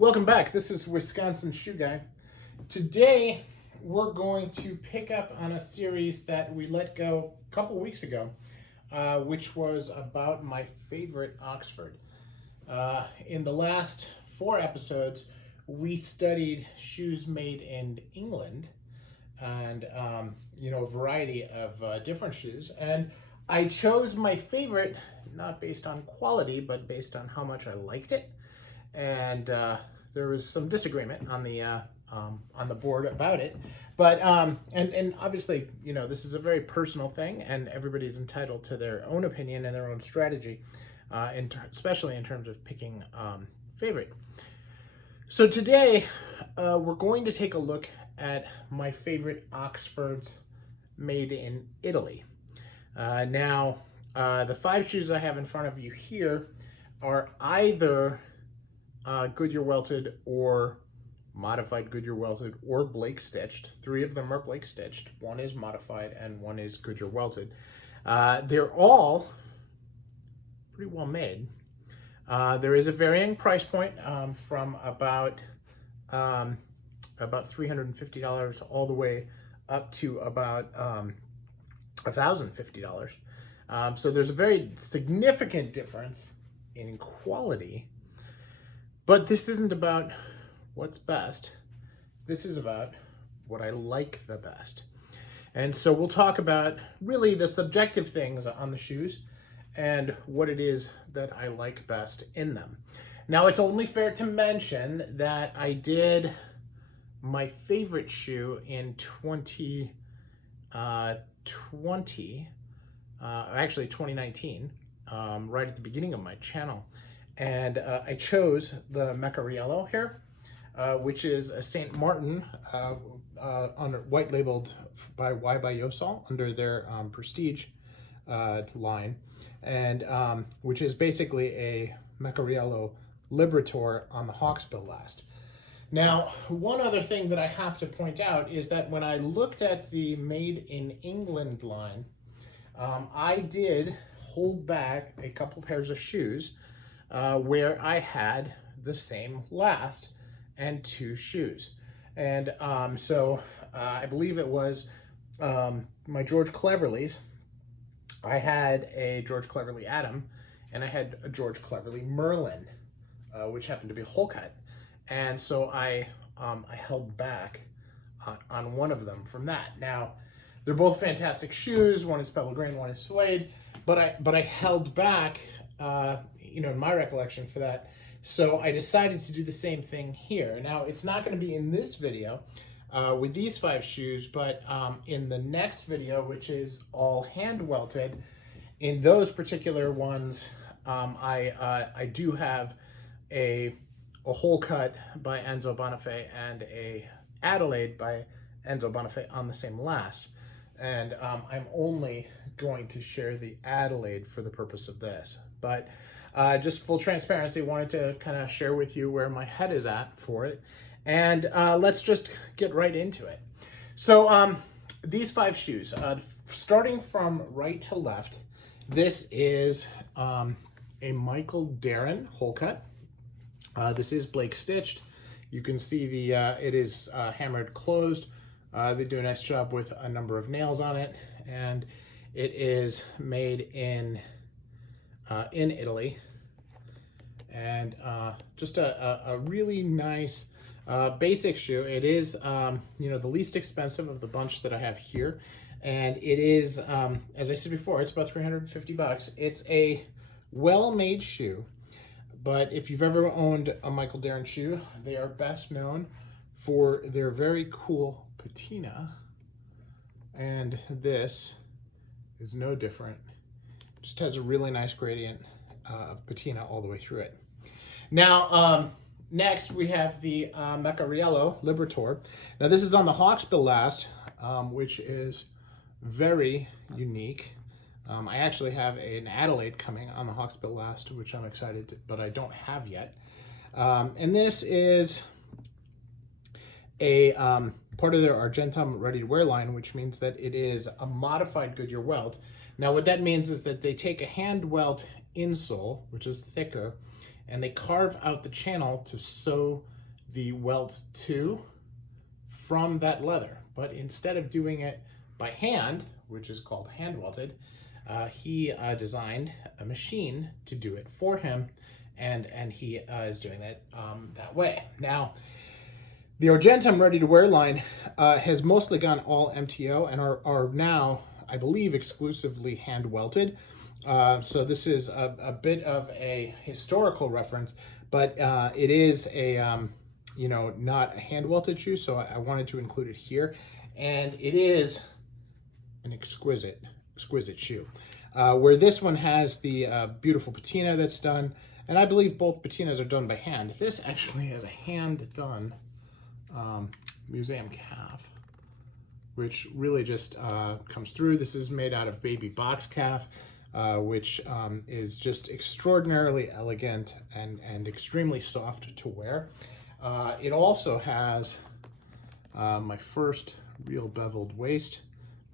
Welcome back. This is Wisconsin Shoe Guy. Today, we're going to pick up on a series that we let go a couple weeks ago, which was about my favorite Oxford. In the last 4 episodes, we studied shoes made in England and, a variety of different shoes. And I chose my favorite, not based on quality, but based on how much I liked it. And there was some disagreement on the board about it, but and obviously, this is a very personal thing, and everybody's entitled to their own opinion and their own strategy, especially in terms of picking favorite. So today, we're going to take a look at my favorite Oxfords made in Italy. Now, the 5 shoes I have in front of you here are either Goodyear welted or modified Goodyear welted or Blake stitched. 3 of them are Blake stitched. 1 is modified and 1 is Goodyear welted. They're all pretty well made. There is a varying price point from about $350 all the way up to about $1,050. So there's a very significant difference in quality. But this isn't about what's best. This is about what I like the best. And so we'll talk about really the subjective things on the shoes and what it is that I like best in them. Now, it's only fair to mention that I did my favorite shoe in 2020, actually 2019, right at the beginning of my channel. And I chose the Meccariello here, which is a St. Martin, white labeled by Yeossal under their Prestige line, and which is basically a Meccariello Librator on the hawksbill last. Now, one other thing that I have to point out is that when I looked at the Made in England line, I did hold back a couple pairs of shoes where I had the same last and 2 shoes. And so I believe it was my George Cleverleys. I had a George Cleverley Adam, and I had a George Cleverley Merlin, which happened to be a whole cut. And so I held back on one of them from that. Now, they're both fantastic shoes. One is pebble grain, one is suede. But I held back, in my recollection for that. So I decided to do the same thing here. Now, it's not going to be in this video with these 5 shoes, but in the next video, which is all hand welted, in those particular ones, I do have a whole cut by Enzo Bonifay and a Adelaide by Enzo Bonifay on the same last. And I'm only going to share the Adelaide for the purpose of this. But just full transparency, wanted to kind of share with you where my head is at for it. And let's just get right into it. So these 5 shoes, starting from right to left, this is a Michael Darren whole cut. This is Blake stitched. You can see it is hammered closed. They do a nice job with a number of nails on it, and it is made in Italy. And just a really nice basic shoe. It is the least expensive of the bunch that I have here, and it is as I said before, it's about $350. It's a well-made shoe. But if you've ever owned a Michael Darren shoe, they are best known for their very cool patina. And this is no different. Just has a really nice gradient of patina all the way through it. Now, next we have the Meccariello Librator. Now this is on the hawksbill last, which is very unique. I actually have an Adelaide coming on the hawksbill last, which I'm excited to, but I don't have yet. And this is a part of their Argentum ready-to-wear line, which means that it is a modified Goodyear welt. Now, what that means is that they take a hand welt insole, which is thicker, and they carve out the channel to sew the welts to from that leather. But instead of doing it by hand, which is called hand welted, he designed a machine to do it for him, and he is doing that that way. Now, the Argentum Ready to Wear line has mostly gone all MTO and are now, I believe, exclusively hand welted. So this is a bit of a historical reference, but it is a you know, not a hand welted shoe, so I wanted to include it here. And it is an exquisite shoe. Where this one has the beautiful patina that's done, and I believe both patinas are done by hand. This actually has a hand done museum calf, which really just comes through. This is made out of baby box calf, which is just extraordinarily elegant and extremely soft to wear. It also has my first real beveled waist,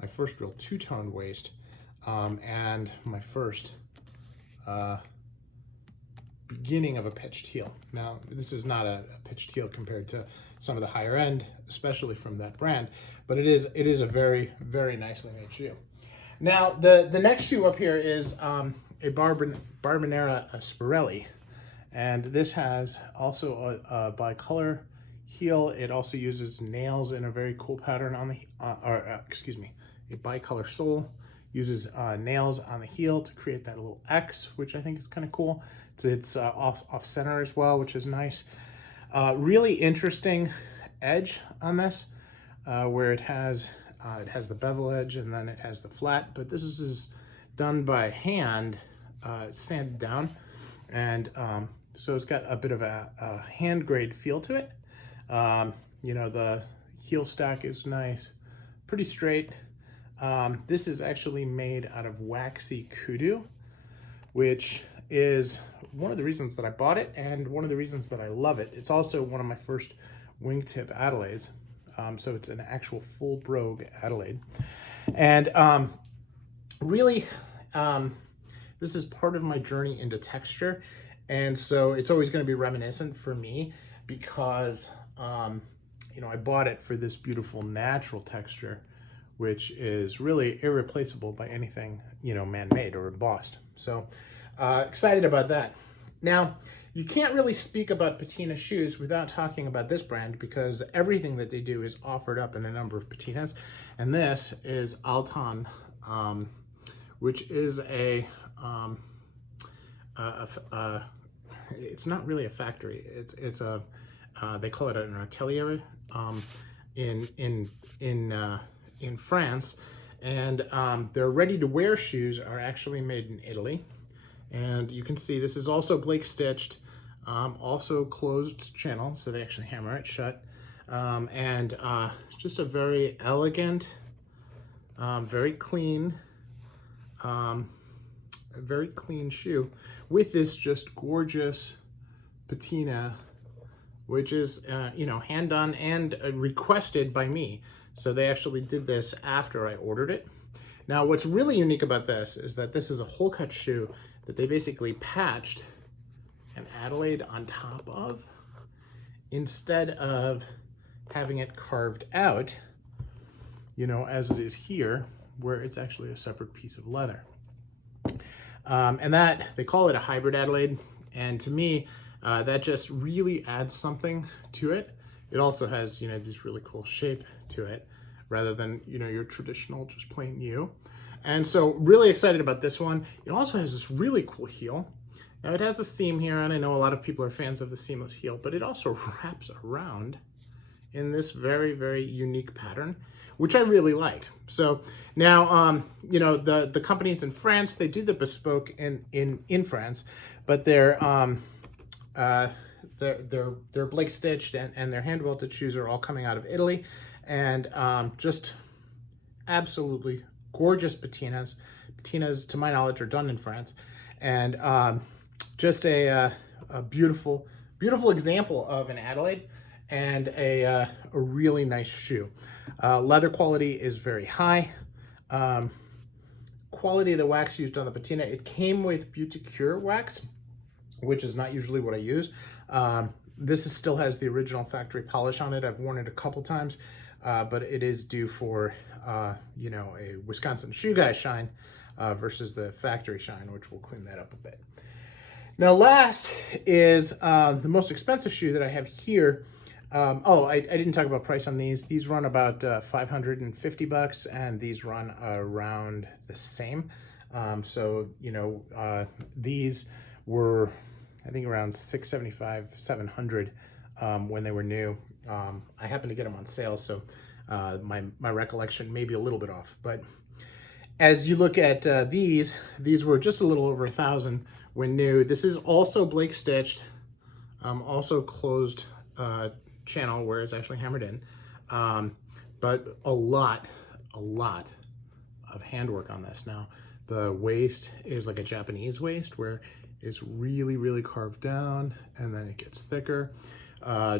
my first real two-toned waist, and my first beginning of a pitched heel. Now, this is not a pitched heel compared to some of the higher end, especially from that brand, but it is a very, very nicely made shoe. Now, the next shoe up here is a Barbanera Sperelli, and this has also a bicolor heel. It also uses nails in a very cool pattern on the, a bicolor sole. Uses nails on the heel to create that little X, which I think is kind of cool. It's off center as well, which is nice. Really interesting edge on this, where it has the bevel edge and then it has the flat, but this is done by hand, sanded down, and so it's got a bit of a hand grade feel to it. You know, the heel stack is nice, pretty straight. This is actually made out of waxy kudu, which is one of the reasons that I bought it and one of the reasons that I love it. It's also one of my first wingtip Adelaides. So it's an actual full brogue Adelaide. And really, this is part of my journey into texture. And so it's always going to be reminiscent for me because, you know, I bought it for this beautiful natural texture, which is really irreplaceable by anything, you know, man-made or embossed. So excited about that. Now, you can't really speak about patina shoes without talking about this brand because everything that they do is offered up in a number of patinas. And this is Altan, which is it's not really a factory. It's a they call it an atelier in France, and their ready-to-wear shoes are actually made in Italy. And you can see this is also Blake stitched, also closed channel, so they actually hammer it shut, and just a very elegant, very clean shoe with this just gorgeous patina, which is you know, hand done and requested by me. So they actually did this after I ordered it. Now, what's really unique about this is that this is a whole cut shoe that they basically patched an Adelaide on top of instead of having it carved out, you know, as it is here, where it's actually a separate piece of leather. And that, they call it a hybrid Adelaide. And to me, that just really adds something to it. It also has, you know, this really cool shape to it rather than, you know, your traditional just plain U. And so really excited about this one. It also has this really cool heel. Now it has a seam here, and I know a lot of people are fans of the seamless heel, but it also wraps around in this very, very unique pattern, which I really like. So now, you know, the companies in France, they do the bespoke in France, but they're Blake stitched and their hand welted shoes are all coming out of Italy, and just absolutely gorgeous patinas. Patinas, to my knowledge, are done in France, and just a beautiful example of an Adelaide and a really nice shoe. Leather quality is very high. Quality of the wax used on the patina, it came with Beauty Cure wax, which is not usually what I use. This still has the original factory polish on it. I've worn it a couple times, but it is due for, you know, a Wisconsin shoe guy shine versus the factory shine, which will clean that up a bit. Now last is the most expensive shoe that I have here. I didn't talk about price on these. These run about $550, and these run around the same. So, you know, these were, I think, around $675, $700 when they were new. I happened to get them on sale, so my recollection may be a little bit off. But as you look at these were just a little over $1,000 when new. This is also Blake stitched, also closed channel where it's actually hammered in, but a lot of handwork on this. Now the waist is like a Japanese waist where it's really carved down and then it gets thicker.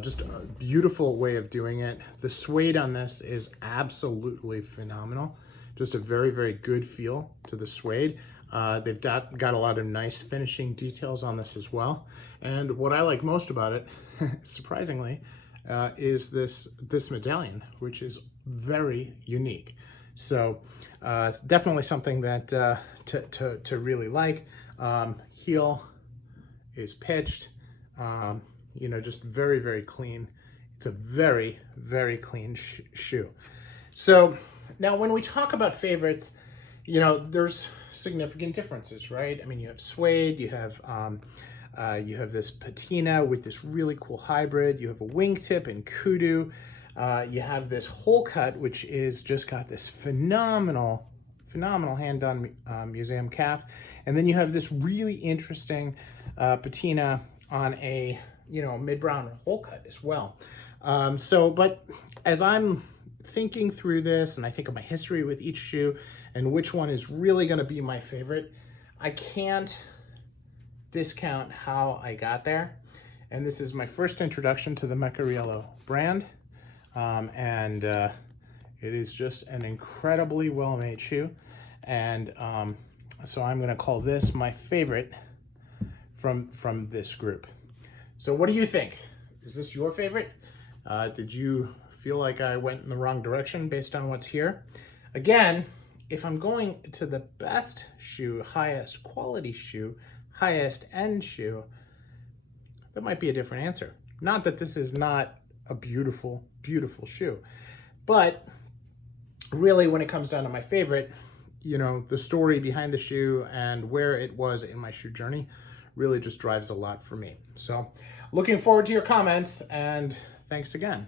Just a beautiful way of doing it. The suede on this is absolutely phenomenal. Just a very good feel to the suede. They've got a lot of nice finishing details on this as well. And what I like most about it, surprisingly, is this medallion, which is very unique. So it's definitely something that to really like. Heel is pitched, you know, just very clean. It's a very clean shoe. So now when we talk about favorites, you know, there's significant differences, right? I mean, you have suede, you have this patina with this really cool hybrid, you have a wingtip and kudu, you have this wholecut, which is just got this phenomenal hand-done museum calf, and then you have this really interesting patina on a, you know, mid-brown wholecut as well. But as I'm thinking through this and I think of my history with each shoe and which one is really going to be my favorite, I can't discount how I got there. And this is my first introduction to the Meccariello brand. It is just an incredibly well-made shoe. And so I'm going to call this my favorite from this group. So what do you think? Is this your favorite? Did you feel like I went in the wrong direction based on what's here? Again, if I'm going to the best shoe, highest quality shoe, highest end shoe, that might be a different answer. Not that this is not a beautiful shoe, but really when it comes down to my favorite, you know, the story behind the shoe and where it was in my shoe journey really just drives a lot for me. So looking forward to your comments, and thanks again.